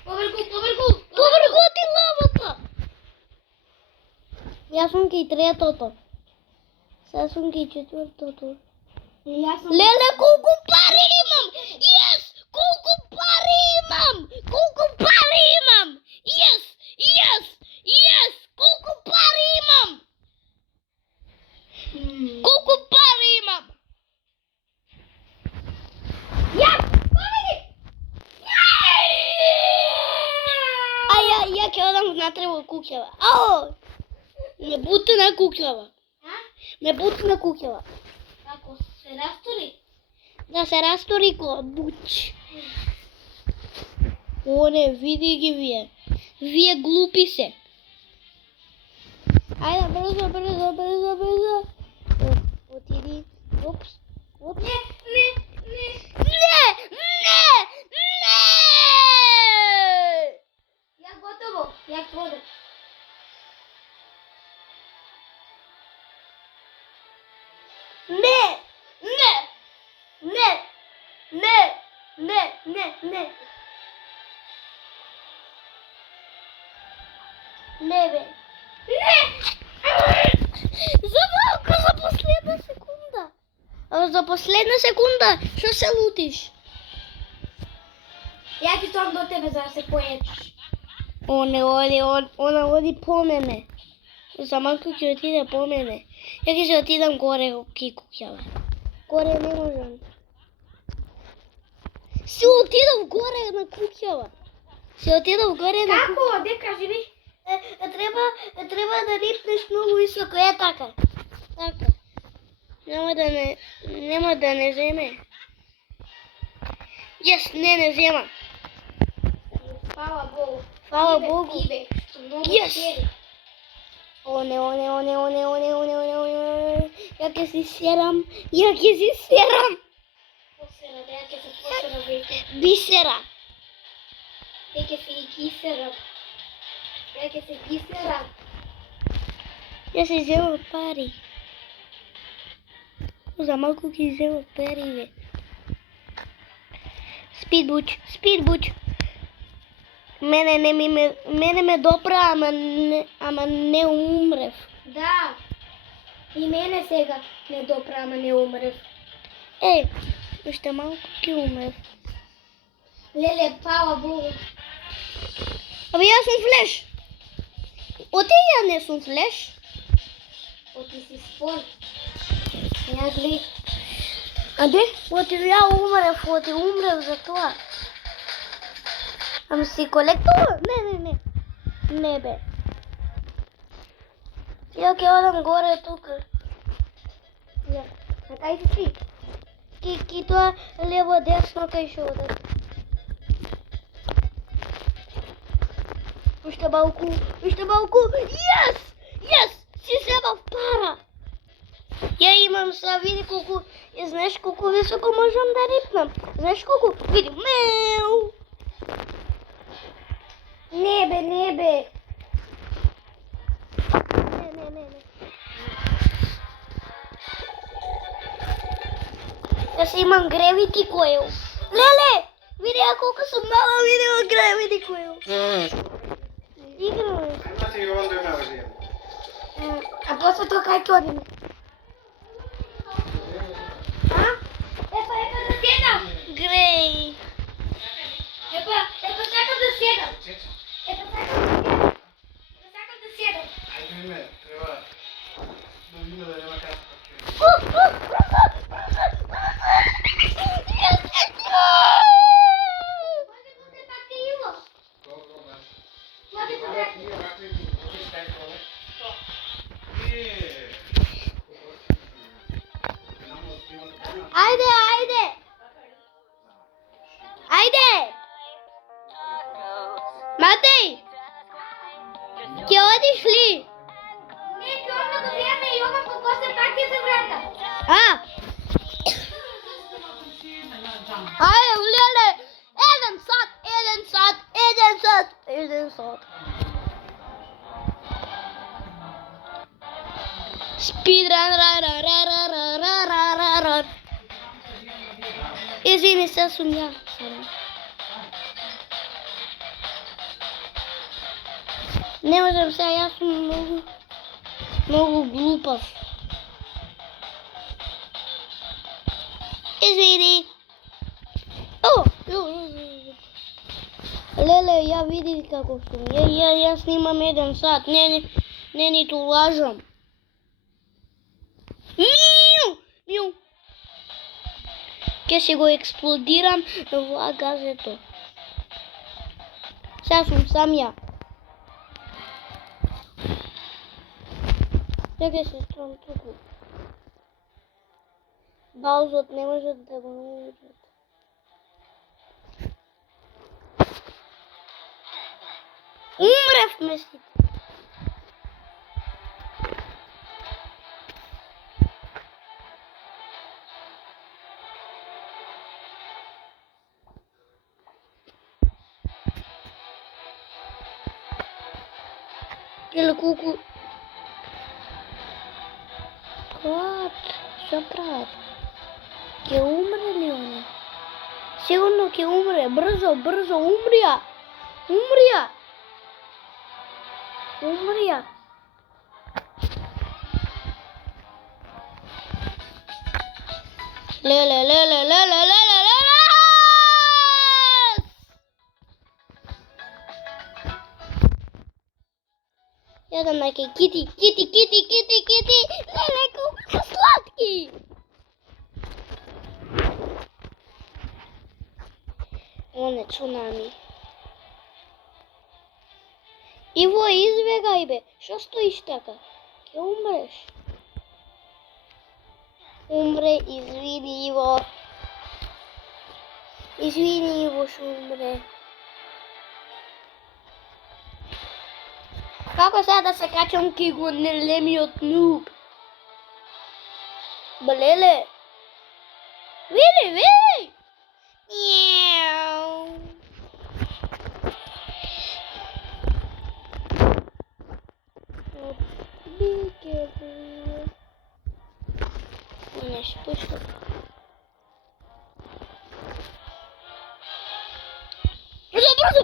Поврку! Поврготи лавата! Јас сум ки третото. Сега сум ки четвртото. И јас сум... Леле, колку пари имам! Јес! Колку пари имам! Колку пари имам! Јес! Колку пари имам! Колку пари имам! Јас! Победи! ја ќе одам внатре во куќава. Ау! Ме бутна куќава. Ме бутна куќава. Ако се растори. Да се растори ко буч. О, не, види ги вие. Вие глупи се. Ајде, брзо, брзо, брзо, брзо. Отиди. Опс. Опс. Не. Не! Не! Не! Ја готово. Ја продам. Не! Не! Не! Не! Не! Не! Не! Не, бе! Не! За малку, за последна секунда! За последна секунда, што се лутиш? Ја ќе тоа до тебе за да се поечеш. Не оди, она оди по мене. За малку ќе отиде по мене. Ја ќе се отидам горе ки куќава. Горе не можам. Се отидов горе на куќава. Се отидов горе на куќава. Како? Де кажи ми? Треба да рипнеш многу високо. Е така. Така. Нема да не земе. Јес, не зема. Фала Богу. Фала Богу. Ибе, што многу Јес. сери. Оне. Ја ќе си серам. Ја ќе си серам. Посера, да ја ќе се посера веќе. Бисера. Ја ќе се и кисерам. Ја ќе се кисерам. Ја се зема пари. За малку ќе зема пари, бе. Спидбуч. Мене ме допра, ама не умрев. Да. И мене сега не допра, ама не умрев. Уште малку ќе умрев. Леле, фала Богу. Абе, јас сум флеш. Оти ја не сум флеш. Оти си спон. Ја гледа. Аде? Оти ја умрев за тоа. Ама си колектор? Не. Не, бе. Ја ќе одам горе тука. Ја. На кај си ти? Ки тоа лево десно кај што одам. Уште малку. Јес! Си земав пара. Ја имам са, види колку, знаеш колку високо можам да рипнам. Знаеш колку? Види, меу. Не бе. Не. Јас имам гравити коил. Леле, види ја колку сум мала, види ја гравити коил. Играме. А после тоа кај ќе одиме? А? Епа да седам. Греј. Епа сакам да седам. Сакам да седам. Ajde, treba da vidimo da nema kasno. Може буде так и Иво. Dobro, baš. Може буде. Nije ovako i budiš taj kole. Ајде! Матеј! Ќе одиш ли? Не, ќе одам до време и одам по после пак ќе се вратам. Ајде, леле! Еден сат! Спидран, ра. Извини, се сум ја. Не можам сега, јас сум многу глупав. Извини. Леле, ја види како сум. Ја снимам 1 сат. Не ниту лажам. Миу. Ќе си го експлодирам во газето. Сега сум сам ја. Чекай, сестрам, туку. Баузот не може да го научат. Умревме сите. Или куку. Кот, што прават? Ќе умре ли она? Сигурно ќе умре. Брзо, брзо, умрија. Умрија. Умрија. Леле, леле, леле, леле, леле! Јадам некој кити, кити, кити, кити, кити. Леле, колку са сладки. Он е цунами. Иво, избегај бе. Што стоиш така? Ќе умреш. Умре, извини Иво. Извини Иво, што умре. Како сега да се качам ки го нелемиот нуб? Балеле. Види, види. Мяу. Be careful. Не ще пуска. Брзо, брзо!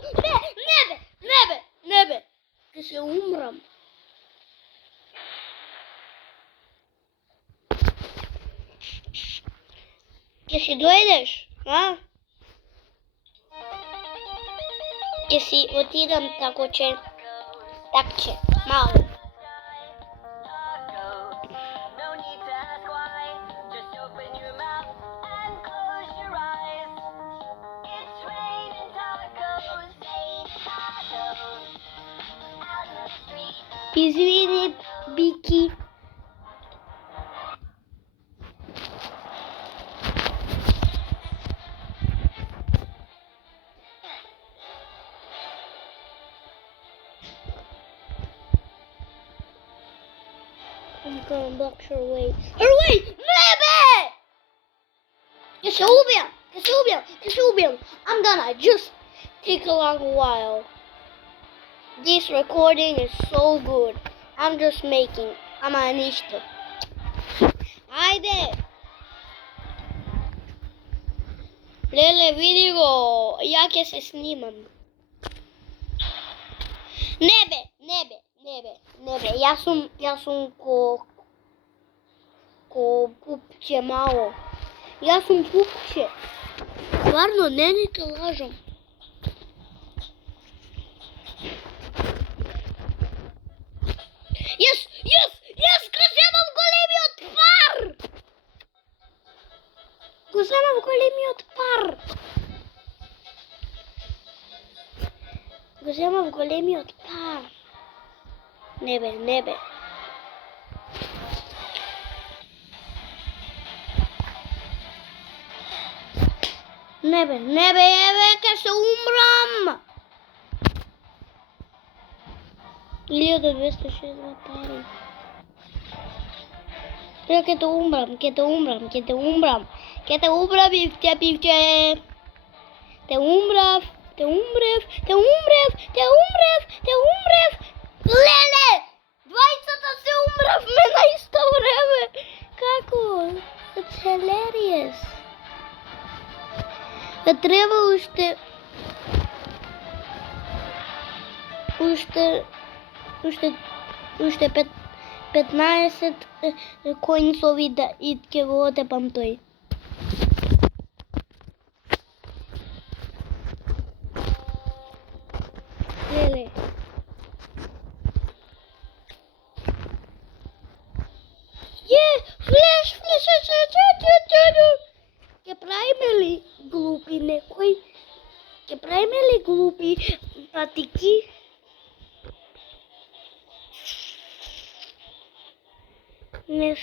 Не бе! Ќе се умрам. Ќе си дојдеш, а? Ќе си отидам такоче, мало. Извини, Бики. I'm gonna block her way. Her way! Nebe! Ќе се убијам. I'm gonna just take a long while. This recording is so good. I'm just making. Ама ништо. Ајде. Леле, види го. Ја ќе се снимам. Не бе. Јас сум ко пупче мало. Јас сум пупче. Стварно, не те лажам. Јас го земам големиот пар! Не бе. Не бе, ќе се умрам! 1260 пари. Ќе те умрам, пивче. Те умрев. Леле! Двајцата се умравме на исто време. Како? It's hilarious. Треба уште 15 коинцови да и ќе го отепам тој. Леле. Флеш. Ќе правиме ли глупи некој? Ќе правиме ли глупи патики? Не.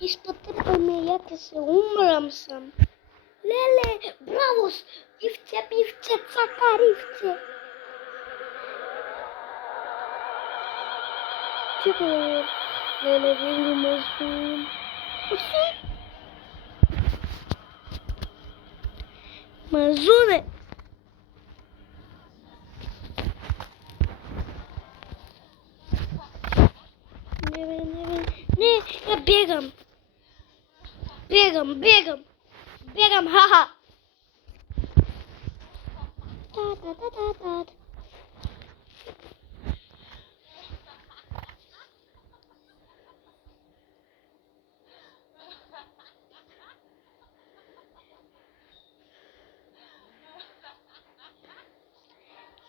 Изпотепа ме, ја ќе се умрам сам. Леле, бравос, бивче, цакаривче. Чекай, леле, види мазун. Мазуне! Не, ја бегам. Бегам, ха-ха. Та.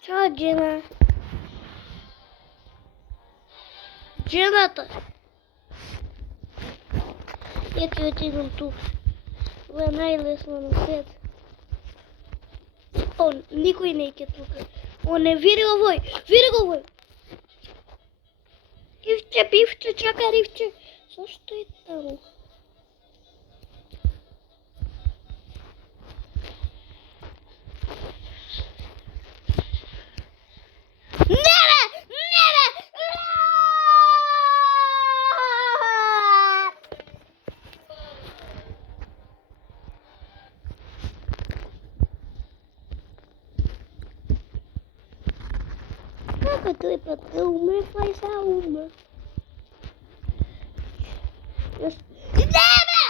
Чао, Джина. Джината. Ја ќе отидам тук. Ова е најлесно на свет. О, никој не е тука. О, не, види го овој. Бивче, чакаривче. Зашто е таму? Како тој пат да умре, кај се умре? Небе!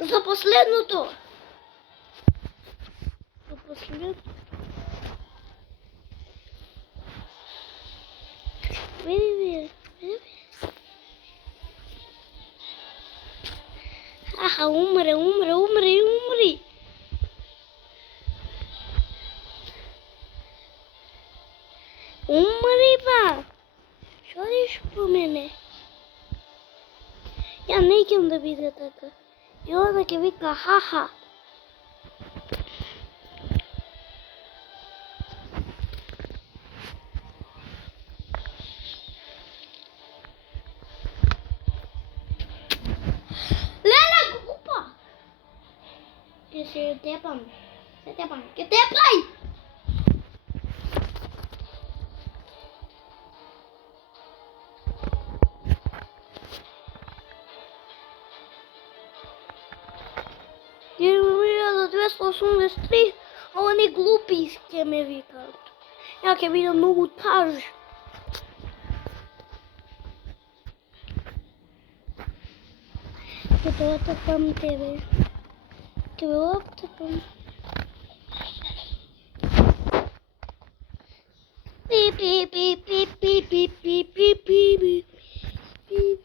За последното! Види. Аха, умре. Умри, ба! Што реш по мене? Ја не ќам да биде така. И onda ќе вика ха-ха. Леле, глупа! Ќе се тепам. Ќе тепај! Ја 283, а они глупи ќе ме викаат. Ја ќе бидам многу таж. Ќе те отепам тебе. Ќе ме отепам. Пип.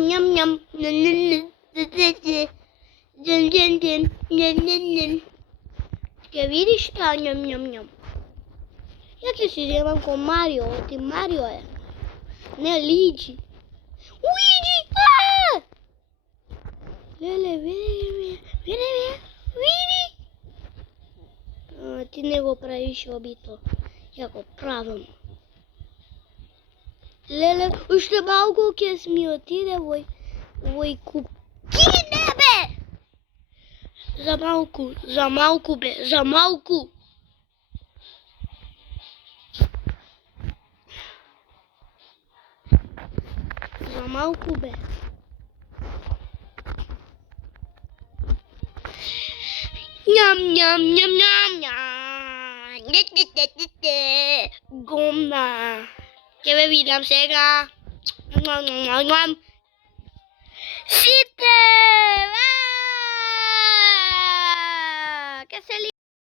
Ням. Ќе видиш та ням. Ја ќе си земам ко Марио, оти Марио е. Не Лиджи. Уиджи! Леле, види. Ти не го правиш обито. Ја го правам. Леле, уште малку ќе ми отиде вој кукине, бе! За малку, бе, за малку. За малку, бе. Ням. Гумна. Ќе ве видам сега. Сите